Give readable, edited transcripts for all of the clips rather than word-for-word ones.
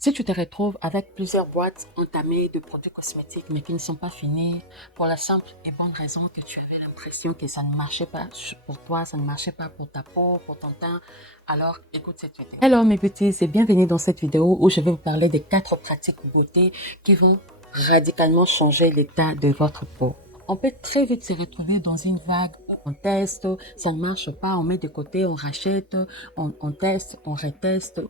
Si tu te retrouves avec plusieurs boîtes entamées de produits cosmétiques mais qui ne sont pas finis pour la simple et bonne raison que tu avais l'impression que ça ne marchait pas pour toi, ça ne marchait pas pour ta peau, pour ton teint, alors écoute cette vidéo. Hello mes petits et bienvenue dans cette vidéo où je vais vous parler des 4 pratiques beauté qui vont radicalement changer l'état de votre peau. On peut très vite se retrouver dans une vague où on teste, ça ne marche pas, on met de côté, on rachète, on teste, on reteste.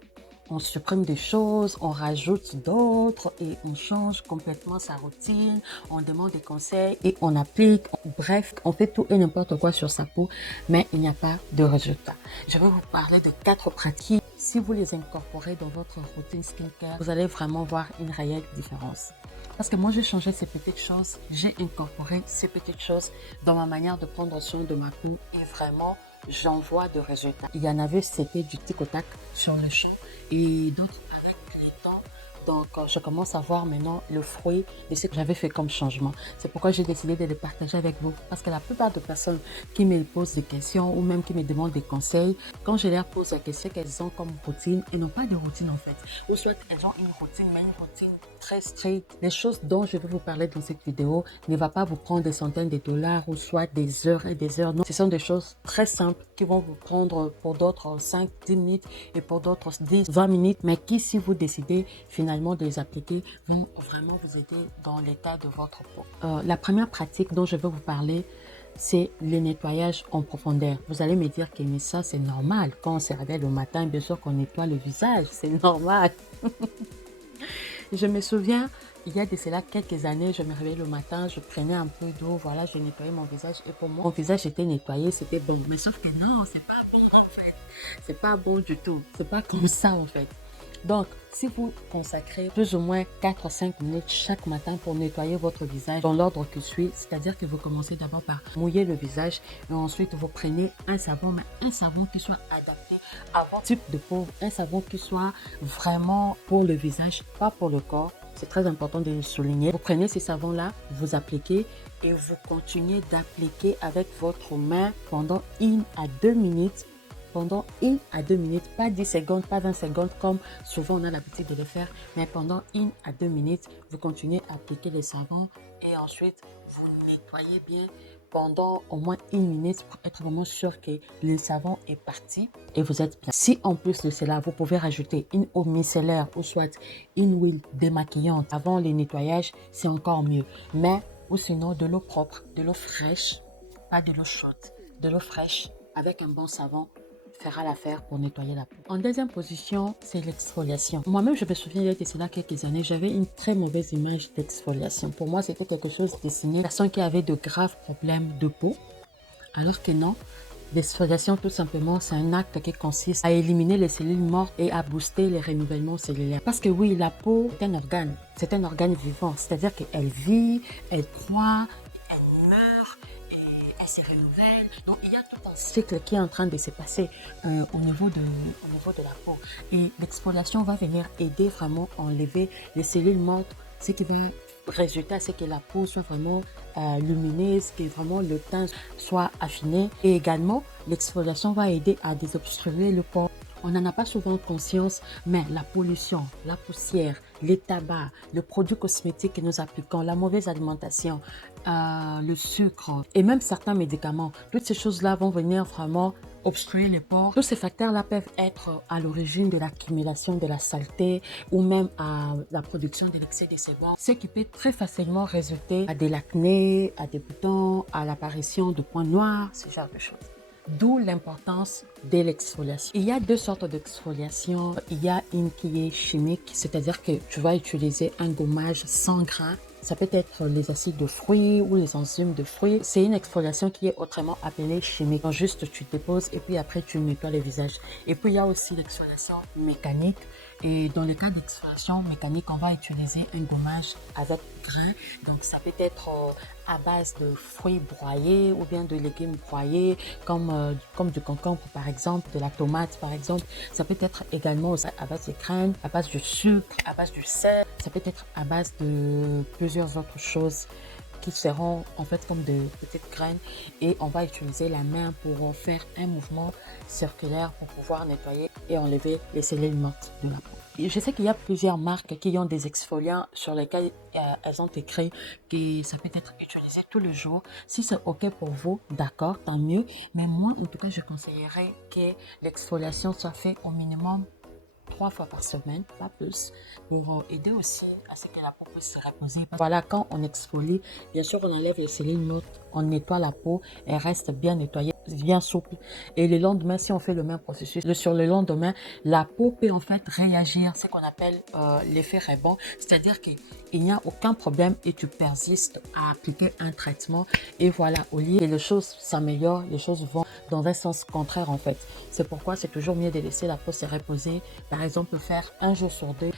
On supprime des choses, on rajoute d'autres et on change complètement sa routine, on demande des conseils et on applique. Bref, on fait tout et n'importe quoi sur sa peau, mais il n'y a pas de résultat. Je vais vous parler de 4 pratiques. Si vous les incorporez dans votre routine skincare, vous allez vraiment voir une réelle différence. Parce que moi, j'ai changé ces petites choses, j'ai incorporé ces petites choses dans ma manière de prendre soin de ma peau et vraiment, j'en vois de résultats. Il y en avait, c'était du tic au tac sur le champ et d'autres avec le temps. Donc, je commence à voir maintenant le fruit de ce que j'avais fait comme changement. C'est pourquoi j'ai décidé de le partager avec vous. Parce que la plupart des personnes qui me posent des questions ou même qui me demandent des conseils, quand je leur pose la question qu'elles ont comme routine, elles n'ont pas de routine en fait. Ou soit elles ont une routine, mais une routine très stricte. Les choses dont je vais vous parler dans cette vidéo ne va pas vous prendre des centaines de dollars ou soit des heures et des heures. Non, ce sont des choses très simples qui vont vous prendre pour d'autres 5, 10 minutes et pour d'autres 10, 20 minutes, mais qui, si vous décidez finalement de les appliquer, vont vraiment vous aider dans l'état de votre peau. La première pratique dont je vais vous parler, c'est le nettoyage en profondeur. Vous allez me dire que mais ça c'est normal. Quand on se réveille le matin, bien sûr qu'on nettoie le visage, c'est normal. Je me souviens, il y a de cela quelques années, je me réveillais le matin, je prenais un peu d'eau, voilà, je nettoyais mon visage et pour moi, mon visage était nettoyé, c'était bon. Mais sauf que non, c'est pas bon en fait. C'est pas bon du tout. C'est pas comme ça en fait. Donc, si vous consacrez plus ou moins 4 à 5 minutes chaque matin pour nettoyer votre visage dans l'ordre que suit, c'est-à-dire que vous commencez d'abord par mouiller le visage et ensuite vous prenez un savon, mais un savon qui soit adapté à votre type de peau, un savon qui soit vraiment pour le visage, pas pour le corps. C'est très important de le souligner. Vous prenez ces savons-là, vous appliquez et vous continuez d'appliquer avec votre main pendant 1 à 2 minutes pendant 1 à 2 minutes, pas 10 secondes, pas 20 secondes comme souvent on a l'habitude de le faire, mais pendant 1 à 2 minutes, vous continuez à appliquer les savons et ensuite vous nettoyez bien pendant au moins 1 minute pour être vraiment sûr que le savon est parti et vous êtes bien. Si en plus de cela, vous pouvez rajouter une eau micellaire ou soit une huile démaquillante avant le nettoyage, c'est encore mieux. Mais ou sinon de l'eau propre, de l'eau fraîche, pas de l'eau chaude, de l'eau fraîche avec un bon savon fera l'affaire pour nettoyer la peau. En deuxième position, c'est l'exfoliation. Moi-même, je me souviens, il y a cela quelques années, j'avais une très mauvaise image d'exfoliation. Pour moi, c'était quelque chose destiné à personnes qui avaient de graves problèmes de peau, alors que non. L'exfoliation, tout simplement, c'est un acte qui consiste à éliminer les cellules mortes et à booster les renouvellements cellulaires. Parce que oui, la peau est un organe. C'est un organe vivant. C'est-à-dire qu'elle vit, elle croît, elle meurt, elle se renouvelle. Donc, il y a tout un cycle qui est en train de se passer au niveau de la peau. Et l'exfoliation va venir aider vraiment à enlever les cellules mortes, ce qui va résulter à ce que la peau soit vraiment lumineuse, que vraiment le teint soit affiné. Et également, l'exfoliation va aider à désobstruer le pore. On n'en a pas souvent conscience, mais la pollution, la poussière, les tabacs, les produits cosmétiques que nous appliquons, la mauvaise alimentation, le sucre et même certains médicaments, toutes ces choses-là vont venir vraiment obstruer les pores. Tous ces facteurs-là peuvent être à l'origine de l'accumulation de la saleté ou même à la production de l'excès de sébum, ce qui peut très facilement résulter à de l'acné, à des boutons, à l'apparition de points noirs, ce genre de choses. D'où l'importance de l'exfoliation. Il y a 2 sortes d'exfoliation. Il y a une qui est chimique, c'est-à-dire que tu vas utiliser un gommage sans grain. Ça peut être les acides de fruits ou les enzymes de fruits. C'est une exfoliation qui est autrement appelée chimique. Donc juste tu déposes et puis après tu nettoies le visage. Et puis il y a aussi l'exfoliation mécanique. Et dans le cas d'exfoliation mécanique, on va utiliser un gommage avec grain. Donc ça peut être à base de fruits broyés ou bien de légumes broyés comme du concombre par exemple, de la tomate par exemple. Ça peut être également à base de graines, à base de sucre, à base du sel. Ça peut être à base de plusieurs autres choses qui seront en fait comme de petites graines et on va utiliser la main pour faire un mouvement circulaire pour pouvoir nettoyer et enlever les cellules mortes de la peau. Je sais qu'il y a plusieurs marques qui ont des exfoliants sur lesquels elles ont écrit que ça peut être utilisé tous les jours. Si c'est OK pour vous, d'accord, tant mieux. Mais moi, en tout cas, je conseillerais que l'exfoliation soit faite au minimum 3 fois par semaine, pas plus, pour aider aussi à ce que la peau puisse se reposer. Voilà, quand on exfolie, bien sûr, on enlève les cellules mortes, on nettoie la peau, elle reste bien nettoyée, bien souple. Et le lendemain, si on fait le même processus, sur le lendemain, la peau peut en fait réagir, ce qu'on appelle l'effet rebond, c'est-à-dire qu'il n'y a aucun problème et tu persistes à appliquer un traitement. Et voilà, au lieu que les choses s'améliorent, les choses vont dans un sens contraire en fait. C'est pourquoi c'est toujours mieux de laisser la peau se reposer. Par exemple, faire 1 jour sur 2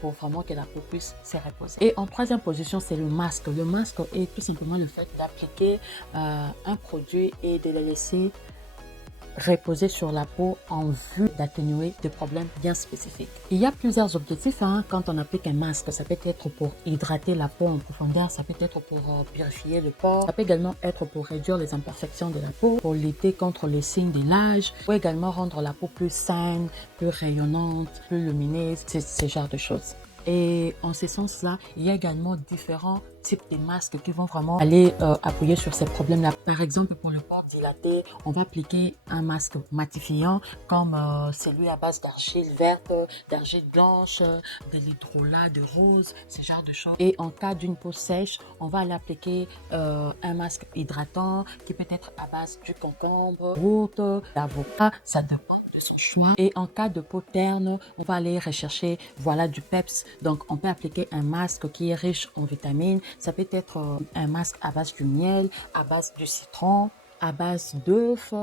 pour vraiment que la peau puisse se reposer. Et en troisième position, c'est le masque. Le masque est tout simplement le fait d'appliquer un produit et de le laisser reposer sur la peau en vue d'atténuer des problèmes bien spécifiques. Il y a plusieurs objectifs quand on applique un masque. Ça peut être pour hydrater la peau en profondeur, ça peut être pour purifier le pore, ça peut également être pour réduire les imperfections de la peau, pour lutter contre les signes de l'âge, pour également rendre la peau plus saine, plus rayonnante, plus lumineuse, ce genre de choses. Et en ce sens-là, il y a également différents types de masques qui vont vraiment aller appuyer sur ces problèmes-là. Par exemple, pour le pore dilaté, on va appliquer un masque matifiant comme celui à base d'argile verte, d'argile blanche, de l'hydrolat, de rose, ce genre de choses. Et en cas d'une peau sèche, on va aller appliquer un masque hydratant qui peut être à base du concombre, d'avocat, ça dépend de son choix. Et en cas de peau terne, on va aller rechercher voilà du peps. Donc on peut appliquer un masque qui est riche en vitamines. Ça peut être un masque à base du miel, à base du citron, à base d'œufs.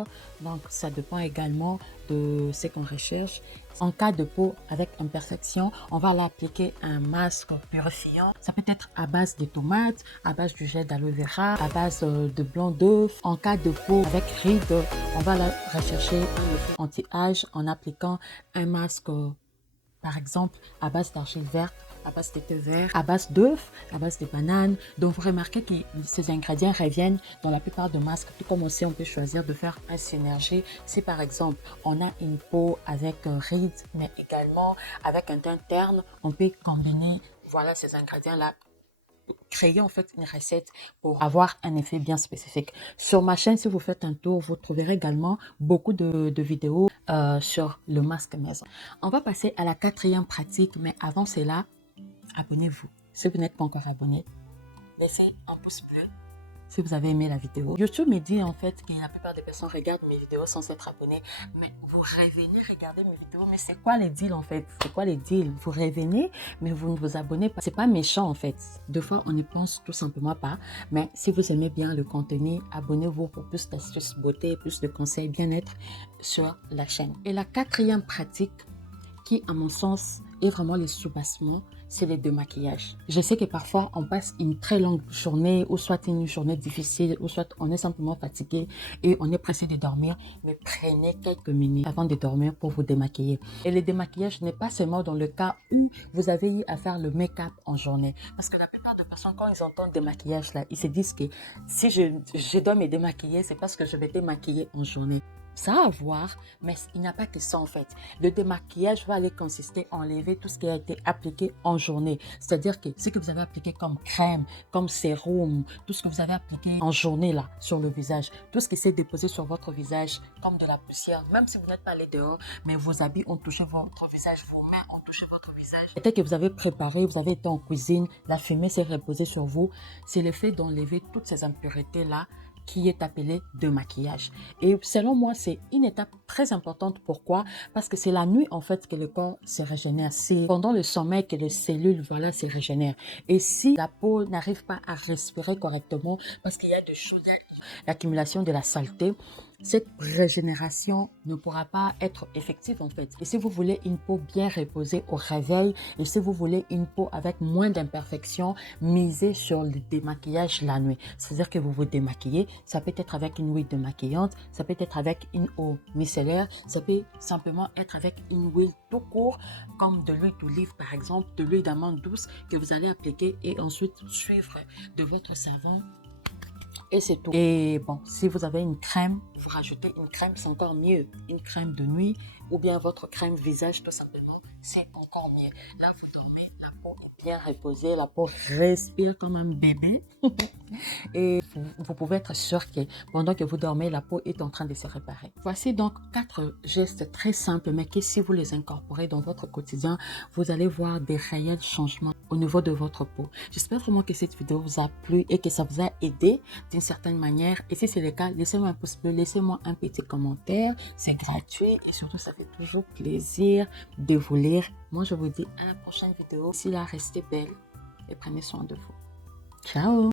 Donc ça dépend également de ce qu'on recherche. En cas de peau avec imperfection, on va l'appliquer un masque purifiant. Ça peut être à base de tomates, à base du gel d'aloe vera, à base de blanc d'œuf. En cas de peau avec rides, on va la rechercher un effet anti-âge en appliquant un masque, par exemple, à base d'argile verte, à base de thé vert, à base d'œufs, à base de bananes. Donc, vous remarquez que ces ingrédients reviennent dans la plupart des masques. Tout comme aussi, on peut choisir de faire une synergie. Si, par exemple, on a une peau avec rides, mais également avec un teint terne, on peut combiner voilà, ces ingrédients-là, créer en fait une recette pour avoir un effet bien spécifique. Sur ma chaîne, si vous faites un tour, vous trouverez également beaucoup de vidéos sur le masque maison. On va passer à la quatrième pratique, mais avant cela, abonnez-vous. Si vous n'êtes pas encore abonné, laissez un pouce bleu si vous avez aimé la vidéo. YouTube me dit en fait que la plupart des personnes regardent mes vidéos sans être abonnées, mais vous revenez regarder mes vidéos, mais c'est quoi les deals en fait? C'est quoi les deals? Vous revenez, mais vous ne vous abonnez pas. C'est pas méchant en fait. Des fois, on ne pense tout simplement pas, mais si vous aimez bien le contenu, abonnez-vous pour plus d'astuces beauté, plus de conseils bien-être sur la chaîne. Et la quatrième pratique, qui à mon sens est vraiment le soubassement, c'est les démaquillages. Je sais que parfois on passe une très longue journée, ou soit une journée difficile, ou soit on est simplement fatigué et on est pressé de dormir, mais prenez quelques minutes avant de dormir pour vous démaquiller. Et le démaquillage n'est pas seulement dans le cas où vous avez eu à faire le make-up en journée, parce que la plupart des personnes, quand ils entendent démaquillage là, ils se disent que si je dois me démaquiller, c'est parce que je vais démaquiller en journée. Ça a à voir, mais il n'y a pas que ça en fait. Le démaquillage va aller consister à enlever tout ce qui a été appliqué en journée. C'est-à-dire que ce que vous avez appliqué comme crème, comme sérum, tout ce que vous avez appliqué en journée là sur le visage, tout ce qui s'est déposé sur votre visage comme de la poussière, même si vous n'êtes pas allé dehors, mais vos habits ont touché votre visage, vos mains ont touché votre visage. Peut-être que vous avez préparé, vous avez été en cuisine, la fumée s'est reposée sur vous. C'est le fait d'enlever toutes ces impuretés là qui est appelé démaquillage. Et selon moi, c'est une étape très importante. Pourquoi? Parce que c'est la nuit, en fait, que le corps se régénère. C'est pendant le sommeil que les cellules, voilà, se régénèrent. Et si la peau n'arrive pas à respirer correctement, parce qu'il y a des choses, l'accumulation de la saleté, cette régénération ne pourra pas être effective en fait. Et si vous voulez une peau bien reposée au réveil, et si vous voulez une peau avec moins d'imperfections, misez sur le démaquillage la nuit. C'est-à-dire que vous vous démaquillez, ça peut être avec une huile démaquillante, ça peut être avec une eau micellaire, ça peut simplement être avec une huile tout court, comme de l'huile d'olive par exemple, de l'huile d'amande douce que vous allez appliquer et ensuite suivre de votre savon Et c'est tout. Et bon, si vous avez une crème, vous rajoutez une crème, c'est encore mieux. Une crème de nuit ou bien votre crème visage tout simplement, c'est encore mieux. Là, vous dormez, la peau est bien reposée, la peau respire comme un bébé. Et vous pouvez être sûr que pendant que vous dormez, la peau est en train de se réparer. Voici donc 4 gestes très simples, mais que si vous les incorporez dans votre quotidien, vous allez voir des réels changements au niveau de votre peau. J'espère vraiment que cette vidéo vous a plu et que ça vous a aidé d'une certaine manière. Et si c'est le cas, laissez-moi un pouce bleu, laissez-moi un petit commentaire. C'est gratuit et surtout, ça fait toujours plaisir de vous lire. Moi, je vous dis à la prochaine vidéo. D'ici là, restez belle et prenez soin de vous. Ciao!